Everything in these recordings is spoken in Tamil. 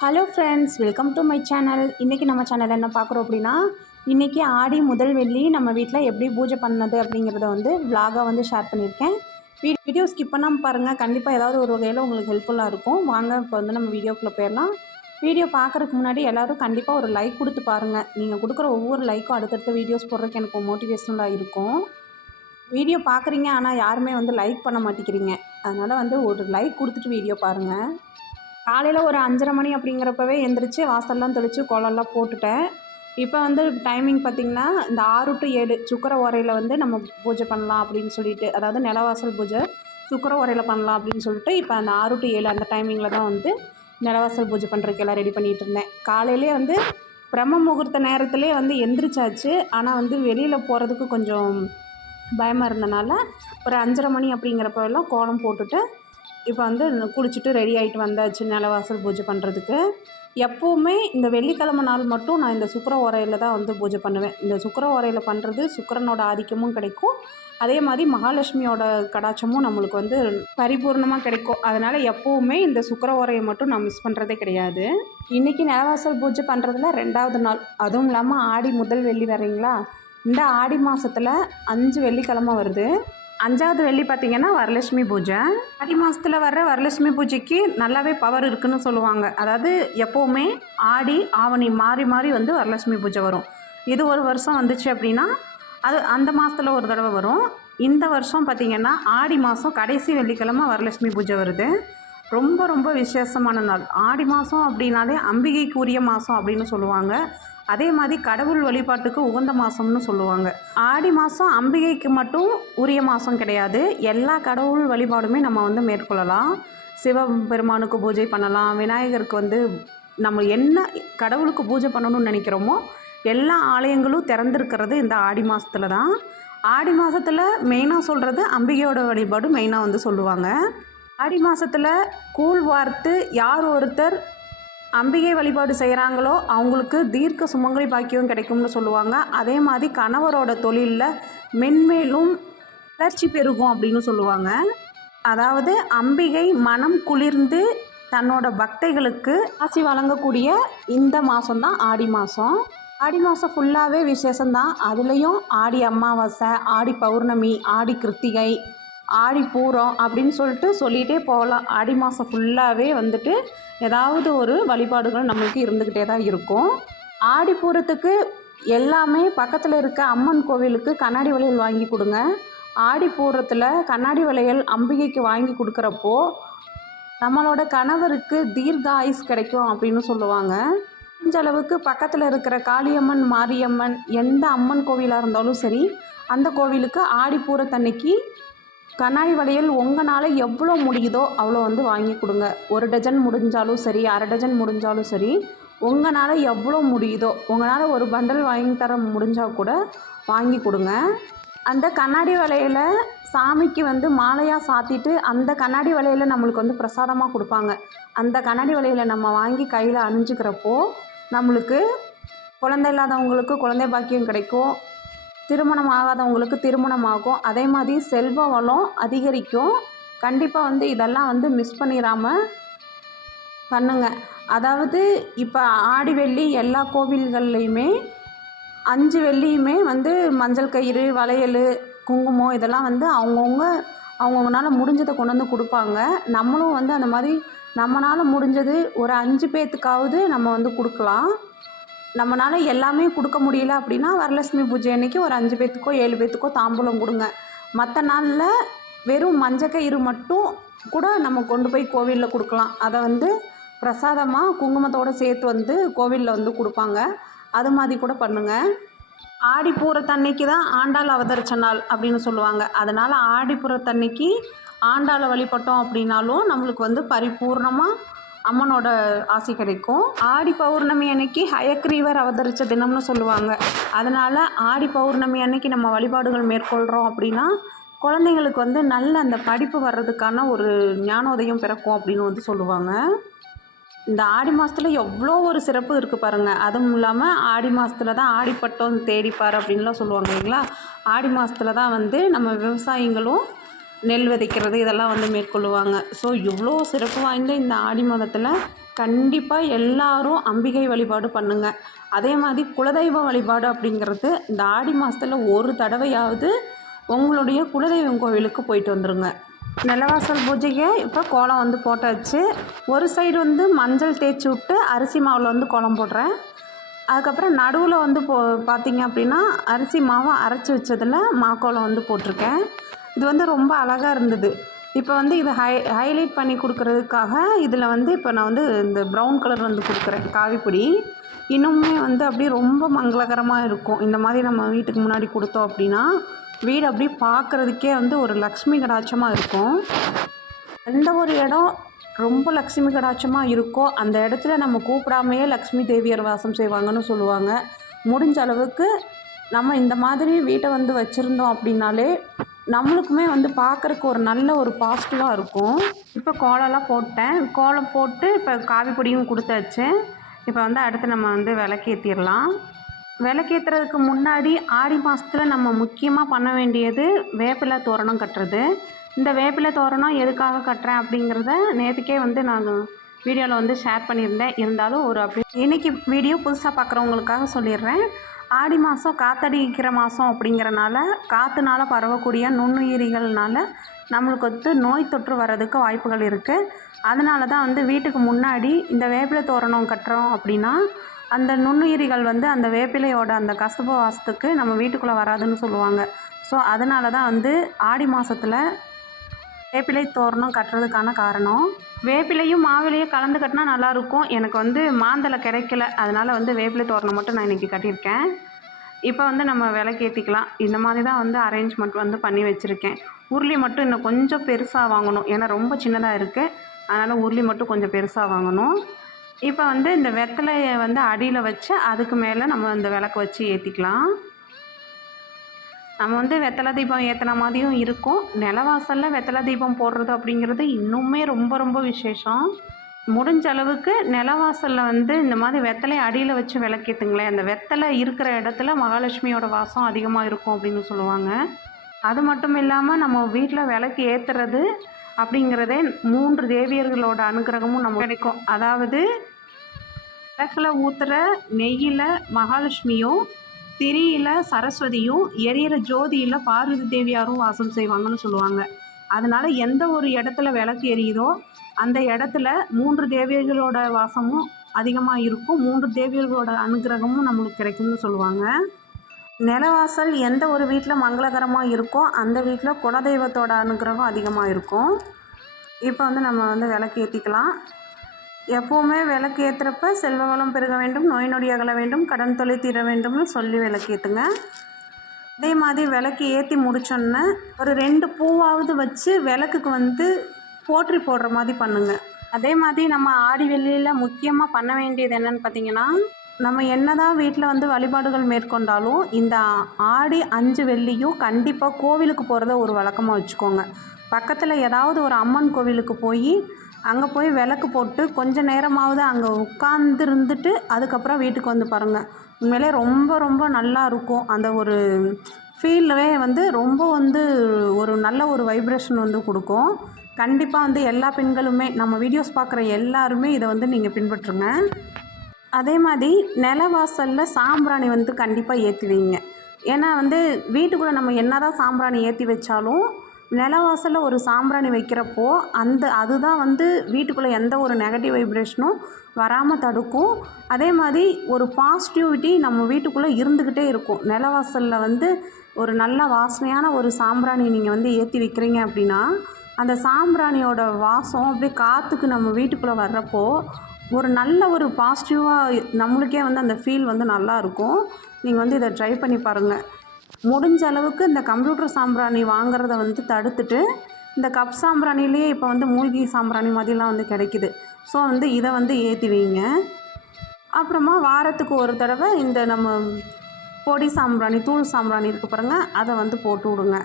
Hello friends welcome to my channel இன்றைக்கி நம்ம சேனலில் என்ன பார்க்குறோம் அப்படின்னா இன்றைக்கி ஆடி முதல் வெள்ளி நம்ம வீட்டில் எப்படி பூஜை பண்ணது அப்படிங்கிறத வந்து விலாகாக வந்து ஷேர் பண்ணியிருக்கேன். வீ- வீடியோ ஸ்கிப் பண்ணாமல் பாருங்கள் கண்டிப்பாக ஏதாவது ஒரு வகையில் உங்களுக்கு ஹெல்ப்ஃபுல்லாக இருக்கும். வாங்க இப்போ வந்து நம்ம வீடியோக்குள்ளே போயிடலாம். வீடியோ பார்க்குறதுக்கு முன்னாடி எல்லோரும் கண்டிப்பாக ஒரு லைக் கொடுத்து பாருங்கள் நீங்கள் கொடுக்குற ஒவ்வொரு லைக்கும் அடுத்தடுத்த வீடியோஸ் போடுறதுக்கு எனக்கு மோட்டிவேஷனலாக இருக்கும். வீடியோ பார்க்குறீங்க ஆனால் யாருமே வந்து லைக் பண்ண மாட்டேங்கிறீங்க. அதனால் வந்து ஒரு லைக் கொடுத்துட்டு வீடியோ பாருங்கள் காலையில் ஒரு அஞ்சரை மணி அப்படிங்கிறப்பவே எந்திரிச்சு வாசல்லாம் தெளித்து கோலம்லாம் போட்டுட்டேன். இப்போ வந்து டைமிங் பார்த்திங்கன்னா இந்த ஆறு டு ஏழு சுக்கர உரையில் வந்து நம்ம பூஜை பண்ணலாம் அப்படின்னு சொல்லிட்டு அதாவது நிலவாசல் பூஜை சுக்கர உரையில் பண்ணலாம் அப்படின்னு சொல்லிட்டு இப்போ அந்த ஆறு டு ஏழு அந்த டைமிங்கில் தான் வந்து நிலவாசல் பூஜை பண்ணுறதுக்கு எல்லாம் ரெடி பண்ணிகிட்டு இருந்தேன். காலையிலே வந்து பிரம்ம முகூர்த்த நேரத்திலே வந்து எந்திரிச்சாச்சு. ஆனால் வந்து வெளியில் போகிறதுக்கு கொஞ்சம் பயமாக இருந்தனால ஒரு அஞ்சரை மணி அப்படிங்கிறப்பெல்லாம் கோலம் போட்டுட்டு இப்போ வந்து குளிச்சுட்டு ரெடி ஆகிட்டு வந்தாச்சு நிலவாசல் பூஜை பண்ணுறதுக்கு எப்போவுமே இந்த வெள்ளிக்கிழமை நாள் மட்டும் நான் இந்த சுக்கர ஓரையில் தான் வந்து பூஜை பண்ணுவேன். இந்த சுக்கர ஓரையில் பண்ணுறது சுக்கரனோட ஆதிக்கமும் கிடைக்கும். அதே மாதிரி மகாலட்சுமியோட கடாட்சமும் நம்மளுக்கு வந்து பரிபூர்ணமாக கிடைக்கும். அதனால் எப்போவுமே இந்த சுக்கர உரையை மட்டும் நான் மிஸ் பண்ணுறதே கிடையாது. இன்றைக்கி நிலவாசல் பூஜை பண்ணுறதுல ரெண்டாவது நாள். அதுவும் இல்லாமல் ஆடி முதல் வெள்ளி வரீங்களா இந்த ஆடி மாதத்தில் அஞ்சு வெள்ளிக்கிழமை வருது. அஞ்சாவது வெள்ளி பார்த்திங்கன்னா வரலட்சுமி பூஜை. ஆடி மாதத்தில் வர்ற வரலட்சுமி பூஜைக்கு நல்லாவே பவர் இருக்குன்னு சொல்லுவாங்க. அதாவது எப்போவுமே ஆடி ஆவணி மாறி மாறி வந்து வரலட்சுமி பூஜை வரும். இது ஒரு வருஷம் வந்துச்சு அப்படின்னா அது அந்த மாதத்தில் ஒரு தடவை வரும். இந்த வருஷம் பார்த்திங்கன்னா ஆடி மாதம் கடைசி வெள்ளிக்கிழமை வரலட்சுமி பூஜை வருது. ரொம்ப ரொம்ப விசேஷமான நாள். ஆடி மாதம் அப்படின்னாலே அம்பிகைக்குரிய மாதம் அப்படின்னு சொல்லுவாங்க. அதே மாதிரி கடவுள் வழிபாட்டுக்கு உகந்த மாதம்னு சொல்லுவாங்க. ஆடி மாதம் அம்பிகைக்கு மட்டும் உரிய மாதம் கிடையாது. எல்லா கடவுள் வழிபாடுமே நம்ம வந்து மேற்கொள்ளலாம். சிவபெருமானுக்கு பூஜை பண்ணலாம். விநாயகருக்கு வந்து நம்ம என்ன கடவுளுக்கு பூஜை பண்ணணும்னு நினைக்கிறோமோ எல்லா ஆலயங்களும் திறந்திருக்கிறது இந்த ஆடி மாதத்துல தான். ஆடி மாதத்தில் மெயினாக சொல்கிறது அம்பிகையோட வழிபாடு மெயினாக வந்து சொல்லுவாங்க. ஆடி மாதத்தில் கூழ் வார்த்து யார் ஒருத்தர் அம்பிகை வழிபாடு செய்கிறாங்களோ அவங்களுக்கு தீர்க்க சுமங்கலி பாக்கியம் கிடைக்கும்னு சொல்லுவாங்க. அதே மாதிரி கணவரோட தொழிலில் மென்மேலும் வளர்ச்சி பெருகும் அப்படின்னு சொல்லுவாங்க. அதாவது அம்பிகை மனம் குளிர்ந்து தன்னோட பக்தைகளுக்கு ஆசி வழங்கக்கூடிய இந்த மாதம்தான் ஆடி மாதம் ஆடி மாதம் ஃபுல்லாகவே விசேஷம்தான் அதுலேயும் ஆடி அமாவாசை ஆடி பௌர்ணமி ஆடி கிருத்திகை ஆடி பூரம் அப்படின்னு சொல்லிட்டு சொல்லிகிட்டே போகலாம். ஆடி மாதம் ஃபுல்லாகவே வந்துட்டு ஏதாவது ஒரு வழிபாடுகள் நம்மளுக்கு இருந்துக்கிட்டே தான் இருக்கும். ஆடி பூரத்துக்கு எல்லாமே பக்கத்தில் இருக்க அம்மன் கோவிலுக்கு கண்ணாடி வளையல் வாங்கி கொடுங்க. ஆடி பூரத்தில் கண்ணாடி வளையல் அம்பிகைக்கு வாங்கி கொடுக்குறப்போ நம்மளோட கணவருக்கு தீர்க்க ஆயுஸ் கிடைக்கும் அப்படின்னு சொல்லுவாங்க. முடிஞ்ச அளவுக்கு பக்கத்தில் இருக்கிற காளியம்மன் மாரியம்மன் எந்த அம்மன் கோவிலாக இருந்தாலும் சரி அந்த கோவிலுக்கு ஆடி பூரத்தன்னைக்கு கண்ணாடி வளையல் உங்களால் எவ்வளோ முடியுதோ அவ்வளோ வந்து வாங்கி கொடுங்க. ஒரு டஜன் முடிஞ்சாலும் சரி அரை டஜன் முடிஞ்சாலும் சரி உங்களால் எவ்வளோ முடியுதோ உங்களால் ஒரு பண்டல் வாங்கி தர முடிஞ்சால் கூட வாங்கி கொடுங்க. அந்த கண்ணாடி வலையில் சாமிக்கு வந்து மாலையாக சாத்திட்டு அந்த கண்ணாடி வலையில் நம்மளுக்கு வந்து பிரசாதமாக கொடுப்பாங்க. அந்த கண்ணாடி வலையில் நம்ம வாங்கி கையில் அணிஞ்சுக்கிறப்போ நம்மளுக்கு குழந்தை இல்லாதவங்களுக்கு குழந்தை பாக்கியம் கிடைக்கும். திருமணம் ஆகாதவங்களுக்கு திருமணம் ஆகும் அதே மாதிரி செல்வ வளம் அதிகரிக்கும். கண்டிப்பாக வந்து இதெல்லாம் வந்து மிஸ் பண்ணிடாமல் பண்ணுங்க. அதாவது இப்போ ஆடி வெள்ளி எல்லா கோவில்கள்லையுமே அஞ்சு வெள்ளியுமே வந்து மஞ்சள் கயிறு வளையல் குங்குமம் இதெல்லாம் வந்து அவங்கவுங்க அவங்கவுங்களால முடிஞ்சதை கொண்டு வந்து கொடுப்பாங்க. நம்மளும் வந்து அந்த மாதிரி நம்மளால் முடிஞ்சது ஒரு அஞ்சு பேர்த்துக்காவது நம்ம வந்து கொடுக்கலாம். நம்மளால் எல்லாமே கொடுக்க முடியல அப்படின்னா வரலட்சுமி பூஜை அன்னைக்கு ஒரு அஞ்சு பேர்த்துக்கோ ஏழு பேர்த்துக்கோ தாம்பூலம் கொடுங்க. மற்ற நாளில் வெறும் மஞ்சக்கயிறு மட்டும் கூட நம்ம கொண்டு போய் கோவிலில் கொடுக்கலாம். அதை வந்து பிரசாதமாக குங்குமத்தோடு சேர்த்து வந்து கோவிலில் வந்து கொடுப்பாங்க. அது மாதிரி கூட பண்ணுங்கள் ஆடி பூரத்தன்னைக்கு தான் ஆண்டாள் அவதரிச்ச நாள் அப்படின்னு சொல்லுவாங்க. அதனால் ஆடி பூரத்தன்னைக்கு ஆண்டாளை வழிபட்டோம் அப்படின்னாலும் நம்மளுக்கு வந்து பரிபூர்ணமாக அம்மனோட ஆசி கிடைக்கும். ஆடி பௌர்ணமி அன்னைக்கு ஹயக்ரீவர் அவதரித்த தினம்னு சொல்லுவாங்க. அதனால் ஆடி பௌர்ணமி அன்னைக்கு நம்ம வழிபாடுகள் மேற்கொள்கிறோம் அப்படின்னா குழந்தைங்களுக்கு வந்து நல்ல அந்த படிப்பு வர்றதுக்கான ஒரு ஞானோதயம் பிறக்கும் அப்படின்னு வந்து சொல்லுவாங்க. இந்த ஆடி மாதத்துல எவ்வளோ ஒரு சிறப்பு இருக்குது பாருங்கள் அதுவும் இல்லாமல் ஆடி மாதத்தில் தான் ஆடிப்பட்டம் தேடிப்பார் அப்படின்லாம் சொல்லுவாங்க இல்லைங்களா? ஆடி மாதத்தில் தான் வந்து நம்ம விவசாயிங்களும் நெல் விதைக்கிறது இதெல்லாம் வந்து மேற்கொள்ளுவாங்க. ஸோ இவ்வளோ சிறப்பு வாய்ந்த இந்த ஆடி மாதத்தில் கண்டிப்பாக எல்லாரும் அம்பிகை வழிபாடு பண்ணுங்கள் அதே மாதிரி குலதெய்வ வழிபாடு அப்படிங்கிறது இந்த ஆடி மாதத்தில் ஒரு தடவையாவது உங்களுடைய குலதெய்வம் கோவிலுக்கு போயிட்டு வந்துடுங்க நிலவாசல் பூஜைக்கு இப்போ கோலம் வந்து போட்டாச்சு. ஒரு சைடு வந்து மஞ்சள் தேய்ச்சி விட்டு அரிசி மாவில் வந்து கோலம் போடுறேன். அதுக்கப்புறம் நடுவில் வந்து போ பார்த்தீங்க அப்படின்னா அரிசி மாவை அரைச்சி வச்சதில் மாக்கோலம் வந்து போட்டிருக்கேன். இது வந்து ரொம்ப அழகாக இருந்தது. இப்போ வந்து இதை ஹை ஹைலைட் பண்ணி கொடுக்குறதுக்காக இதில் வந்து இப்போ நான் வந்து இந்த ப்ரௌன் கலர் வந்து கொடுக்குறேன் காவிப்பொடி. இன்னுமே வந்து அப்படியே ரொம்ப மங்களகரமாக இருக்கும். இந்த மாதிரி நம்ம வீட்டுக்கு முன்னாடி கொடுத்தோம் அப்படின்னா வீடு அப்படியே பார்க்குறதுக்கே வந்து ஒரு லக்ஷ்மி கடாட்சமாக இருக்கும். எந்த ஒரு இடம் ரொம்ப லக்ஷ்மி கடாட்சமாக இருக்கோ அந்த இடத்துல நம்ம கூப்பிடாமையே லக்ஷ்மி தேவியர் வாசம் செய்வாங்கன்னு சொல்லுவாங்க. முடிஞ்ச அளவுக்கு நம்ம இந்த மாதிரி வீட்டை வந்து வச்சுருந்தோம் அப்படின்னாலே நம்மளுக்குமே வந்து பார்க்குறக்கு ஒரு நல்ல ஒரு பாசிட்டிவாக இருக்கும். இப்போ கோலம்லாம் போட்டேன். கோலம் போட்டு இப்போ காவி பொடியும் கொடுத்தாச்சு இப்போ வந்து அடுத்து நம்ம வந்து விளக்கேற்றிடலாம் விளக்கேற்றுறதுக்கு முன்னாடி ஆடி மாதத்தில் நம்ம முக்கியமாக பண்ண வேண்டியது வேப்பிலை தோரணம் கட்டுறது. இந்த வேப்பிலை தோரணம் எதுக்காக கட்டுறேன் அப்படிங்கிறத நேற்றுக்கே வந்து நான் வீடியோவில் வந்து ஷேர் பண்ணியிருந்தேன். இருந்தாலும் ஒரு அப்படி இன்றைக்கி வீடியோ புதுசாக பார்க்குறவங்களுக்காக சொல்லிடுறேன். ஆடி மாதம் காத்தடிக்கிற மாதம் அப்படிங்கிறனால காற்றுனால பரவக்கூடிய நுண்ணுயிரிகள்னால நம்மளுக்கு வந்து நோய் தொற்று வர்றதுக்கு வாய்ப்புகள் இருக்குது அதனால தான் வந்து வீட்டுக்கு முன்னாடி இந்த வேப்பிலை தோரணம் கட்டுறோம் அப்படின்னா அந்த நுண்ணுயிரிகள் வந்து அந்த வேப்பிலையோட அந்த கசப்பு வாசத்துக்கு நம்ம வீட்டுக்குள்ளே வராதுன்னு சொல்லுவாங்க. ஸோ அதனால தான் வந்து ஆடி மாதத்தில் வேப்பிலை தோரணம் கட்டுறதுக்கான காரணம். வேப்பிலையும் மாவிலையும் கலந்து கட்டினா நல்லாயிருக்கும் எனக்கு வந்து மாந்தலை கிடைக்கல. அதனால் வந்து வேப்பிலை தோரணம் மட்டும் நான் இன்றைக்கி கட்டியிருக்கேன். இப்போ வந்து நம்ம விலைக்கேற்றிக்கலாம் இந்த மாதிரி தான் வந்து அரேஞ்ச்மெண்ட் வந்து பண்ணி வச்சுருக்கேன். உருளி மட்டும் இன்னும் கொஞ்சம் பெருசாக வாங்கணும். ஏன்னா ரொம்ப சின்னதாக இருக்குது அதனால் உருளி மட்டும் கொஞ்சம் பெருசாக வாங்கணும். இப்போ வந்து இந்த வெத்தலையை வந்து அடியில் வச்சு அதுக்கு மேலே நம்ம இந்த விளக்கு வச்சு ஏற்றிக்கலாம் நம்ம வந்து வெத்தலை தீபம் ஏற்றின மாதிரியும் இருக்கும். நிலவாசலில் வெத்தலை தீபம் போடுறது அப்படிங்கிறது இன்னுமே ரொம்ப ரொம்ப விசேஷம். முடிஞ்ச அளவுக்கு நிலவாசலில் வந்து இந்த மாதிரி வெத்தலை அடியில் வச்சு விளக்கேற்றுங்களேன் அந்த வெத்தலை இருக்கிற இடத்துல மகாலட்சுமியோட வாசம் அதிகமாக இருக்கும் அப்படின்னு சொல்லுவாங்க. அது மட்டும் இல்லாமல் நம்ம வீட்டில் விளக்கு ஏற்றுறது அப்படிங்கிறதே மூன்று தேவியர்களோட அனுகிரகமும் நம்ம கிடைக்கும். அதாவது விளக்கில் ஊற்றுற நெய்யில் மகாலட்சுமியும் திரியில் சரஸ்வதியும் எரியிற ஜோதியில் பார்வதி தேவியாரும் வாசம் செய்வாங்கன்னு சொல்லுவாங்க. அதனால எந்த ஒரு இடத்துல விளக்கு எரியுதோ அந்த இடத்துல மூன்று தேவியர்களோட வாசமும் அதிகமாக இருக்கும். மூன்று தேவியர்களோட அனுகிரகமும் நம்மளுக்கு கிடைக்கும்னு சொல்லுவாங்க. நிலவாசல் எந்த ஒரு வீட்டில் மங்களகரமாக இருக்கோ அந்த வீட்டில் குலதெய்வத்தோட அனுகிரகம் அதிகமாக இருக்கும். இப்போ வந்து நம்ம வந்து விளக்கு ஏற்றிக்கலாம் எப்போவுமே விளக்கு ஏற்றுறப்ப செல்வ வளம் பெருக வேண்டும் நோய் நொடி அகல வேண்டும் கடன் தொலை தீர வேண்டும்னு சொல்லி விளக்கு ஏற்றுங்க அதே மாதிரி விளக்கு ஏற்றி முடிச்சோன்னே ஒரு ரெண்டு பூவாவது வச்சு விளக்குக்கு வந்து போற்றி போடுற மாதிரி பண்ணுங்கள் அதே மாதிரி நம்ம ஆடி வெள்ளியில் முக்கியமாக பண்ண வேண்டியது என்னன்னு பார்த்தீங்கன்னா நம்ம என்னதான் வீட்டில் வந்து வழிபாடுகள் மேற்கொண்டாலும் இந்த ஆடி அஞ்சு வெள்ளியும் கண்டிப்பாக கோவிலுக்கு போகிறத ஒரு வழக்கமாக வச்சுக்கோங்க. பக்கத்தில் ஏதாவது ஒரு அம்மன் கோவிலுக்கு போய் அங்கே போய் விளக்கு போட்டு கொஞ்ச நேரமாவது அங்கே உட்காந்து இருந்துட்டு அதுக்கப்புறம் வீட்டுக்கு வந்து பாருங்கள் உண்மையிலே ரொம்ப ரொம்ப நல்லா இருக்கும். அந்த ஒரு ஃபீல்லே வந்து ரொம்ப வந்து ஒரு நல்ல ஒரு வைப்ரேஷன் வந்து கொடுக்கும். கண்டிப்பாக வந்து எல்லா பெண்களுமே நம்ம வீடியோஸ் பார்க்குற எல்லாருமே இதை வந்து நீங்கள் பின்பற்றுங்க. அதே மாதிரி நிலவாசலில் சாம்பிராணி வந்து கண்டிப்பாக ஏற்றி வைங்க. ஏன்னா வந்து வீட்டுக்குள்ளே நம்ம என்ன தான் சாம்பிராணி ஏற்றி வச்சாலும் நிலவாசலில் ஒரு சாம்பிராணி வைக்கிறப்போ அந்த அதுதான் வந்து வீட்டுக்குள்ளே எந்த ஒரு நெகட்டிவ் வைப்ரேஷனும் வராமல் தடுக்கும். அதே மாதிரி ஒரு பாசிட்டிவிட்டி நம்ம வீட்டுக்குள்ளே இருந்துக்கிட்டே இருக்கும். நிலவாசலில் வந்து ஒரு நல்ல வாசனையான ஒரு சாம்பிராணி நீங்கள் வந்து ஏற்றி வைக்கிறீங்க அப்படின்னா அந்த சாம்பிராணியோட வாசம் அப்படியே காற்றுக்கு நம்ம வீட்டுக்குள்ளே வர்றப்போ ஒரு நல்ல ஒரு பாசிட்டிவாக நம்மளுக்கே வந்து அந்த ஃபீல் வந்து நல்லா இருக்கும். நீங்கள் வந்து இதை ட்ரை பண்ணி பாருங்கள் முடிஞ்ச அளவுக்கு இந்த கம்ப்யூட்டர் சாம்பிராணி வாங்குறத வந்து தடுத்துட்டு இந்த கப் சாம்பிராணிலேயே இப்போ வந்து மூலிகை சாம்பிராணி மாதிரிலாம் வந்து கிடைக்குது. ஸோ வந்து இதை வந்து ஏற்றி வைங்க. அப்புறமா வாரத்துக்கு ஒரு தடவை இந்த நம்ம பொடி சாம்பிராணி தூள் சாம்பிராணி இருக்குது பாருங்கள் அதை வந்து போட்டு விடுங்க.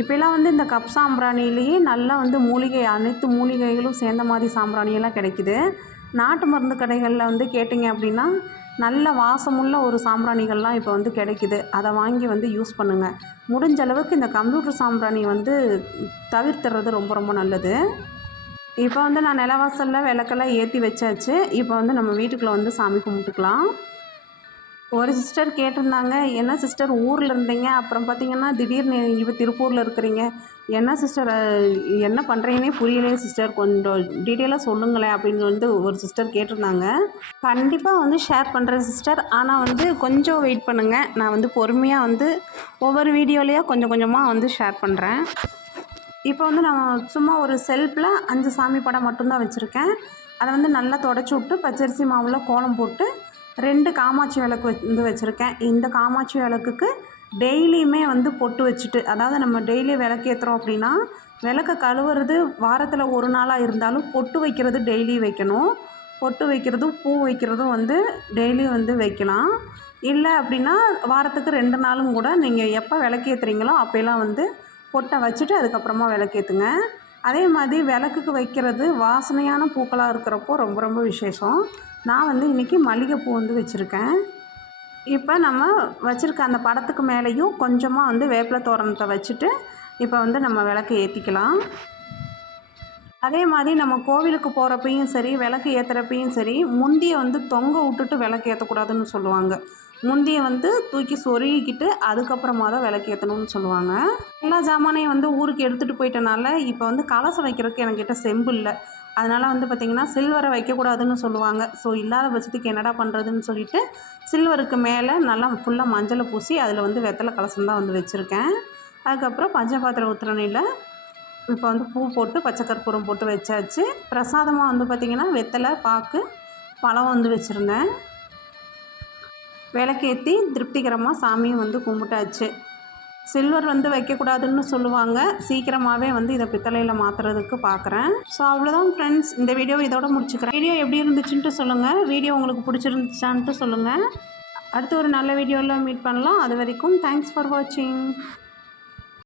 இப்போலாம் வந்து இந்த கப் சாம்பிராணிலேயே நல்லா வந்து மூலிகை அனைத்து மூலிகைகளும் சேர்ந்த மாதிரி சாம்பிராணியெல்லாம் கிடைக்குது. நாட்டு மருந்து கடைகளில் வந்து கேட்டிங்க அப்படின்னா நல்ல வாசமுள்ள ஒரு சாம்பிராணிகள்லாம் இப்போ வந்து கிடைக்குது. அதை வாங்கி வந்து யூஸ் பண்ணுங்கள் முடிஞ்ச அளவுக்கு இந்த கம்ப்யூட்டர் சாம்பிராணி வந்து தவிர்த்துறது ரொம்ப ரொம்ப நல்லது. இப்போ வந்து நான் நிலவாசலில் விளக்கெல்லாம் ஏற்றி வச்சாச்சு. இப்போ வந்து நம்ம வீட்டுக்குள்ளே வந்து சாமி கும்பிட்டுக்கலாம். ஒரு சிஸ்டர் கேட்டிருந்தாங்க என்ன சிஸ்டர் ஊரில் இருந்தீங்க? அப்புறம் பார்த்தீங்கன்னா திடீர்னு இப்போ திருப்பூரில் இருக்கிறீங்க. என்ன சிஸ்டர் என்ன பண்ணுறீங்கன்னே புரியலையே சிஸ்டர் கொஞ்சம் டீட்டெயிலாக சொல்லுங்களேன் அப்படின்னு வந்து ஒரு சிஸ்டர் கேட்டிருந்தாங்க. கண்டிப்பாக வந்து ஷேர் பண்ணுறேன் சிஸ்டர் ஆனால் வந்து கொஞ்சம் வெயிட் பண்ணுங்கள் நான் வந்து பொறுமையாக வந்து ஒவ்வொரு வீடியோலேயும் கொஞ்சம் கொஞ்சமாக வந்து ஷேர் பண்ணுறேன் இப்போ வந்து நான் சும்மா ஒரு செல்ஃபில் அஞ்சு சாமி படம் மட்டும்தான் வச்சுருக்கேன். அதை வந்து நல்லா தொடச்சி விட்டு பச்சரிசி மாவில் கோலம் போட்டு ரெண்டு காமாட்சி விளக்கு வந்து வச்சுருக்கேன். இந்த காமாட்சி விளக்குக்கு டெய்லியுமே வந்து பொட்டு வச்சுட்டு அதாவது நம்ம டெய்லி விளக்கேற்றுறோம் அப்படின்னா விளக்க கழுவுறது வாரத்தில் ஒரு நாளாக இருந்தாலும் பொட்டு வைக்கிறது டெய்லி வைக்கணும். பொட்டு வைக்கிறதும் பூ வைக்கிறதும் வந்து டெய்லி வந்து வைக்கலாம். இல்லை அப்படின்னா வாரத்துக்கு ரெண்டு நாளும் கூட நீங்கள் எப்போ விளக்கேற்றுறீங்களோ அப்போலாம் வந்து பொட்டை வச்சுட்டு அதுக்கப்புறமா விளக்கேற்றுங்க அதே மாதிரி விளக்குக்கு வைக்கிறது வாசனையான பூக்களாக இருக்கிறப்போ ரொம்ப ரொம்ப விசேஷம். நான் வந்து இன்றைக்கி மல்லிகைப்பூ வந்து வச்சுருக்கேன். இப்போ நம்ம வச்சுருக்க அந்த படத்துக்கு மேலேயும் கொஞ்சமாக வந்து வேப்பிலை தோரணத்தை வச்சுட்டு இப்போ வந்து நம்ம விளக்கு ஏற்றிக்கலாம் அதே மாதிரி நம்ம கோவிலுக்கு போகிறப்பையும் சரி விளக்கு ஏற்றுறப்பையும் சரி முந்தியை வந்து தொங்க விட்டுட்டு விளக்கு ஏற்றக்கூடாதுன்னு சொல்லுவாங்க. முந்தியை வந்து தூக்கி சொருகிக்கிட்டு அதுக்கப்புறமா தான் விளக்கு ஏற்றணும்னு சொல்லுவாங்க. எல்லா ஜாமானையும் வந்து ஊருக்கு எடுத்துகிட்டு போயிட்டனால இப்போ வந்து கலசம் வைக்கிறதுக்கு என்கிட்ட செம்பு இல்லை. அதனால் வந்து பார்த்திங்கன்னா சில்வரை வைக்கக்கூடாதுன்னு சொல்லுவாங்க. ஸோ இல்லாத பட்சத்துக்கு என்னடா பண்ணுறதுன்னு சொல்லிட்டு சில்வருக்கு மேலே நல்லா ஃபுல்லாக மஞ்சளை பூசி அதில் வந்து வெத்தலை கலசம் தான் வந்து வச்சுருக்கேன். அதுக்கப்புறம் பஞ்சபாத்திர உத்திரணையில் இப்போ வந்து பூ போட்டு பச்சை கற்பூரம் போட்டு வச்சாச்சு. பிரசாதமாக வந்து பார்த்திங்கன்னா வெத்தலை பாக்கு பழம் வந்து வச்சுருந்தேன். விளக்கேற்றி திருப்திகரமாக சாமியும் வந்து கும்பிட்டாச்சு. சில்வர் வந்து வைக்கக்கூடாதுன்னு சொல்லுவாங்க. சீக்கிரமாகவே வந்து இதை பித்தளையில் மாற்றுறதுக்கு பார்க்குறேன் ஸோ அவ்வளோதான் ஃப்ரெண்ட்ஸ் இந்த வீடியோ இதோட முடிச்சுக்கிறேன். வீடியோ எப்படி இருந்துச்சுன்ட்டு சொல்லுங்கள் வீடியோ உங்களுக்கு பிடிச்சிருந்துச்சான்ட்டு சொல்லுங்கள் அடுத்து ஒரு நல்ல வீடியோவில் மீட் பண்ணலாம். அது வரைக்கும் தேங்க்ஸ் ஃபார் வாட்சிங்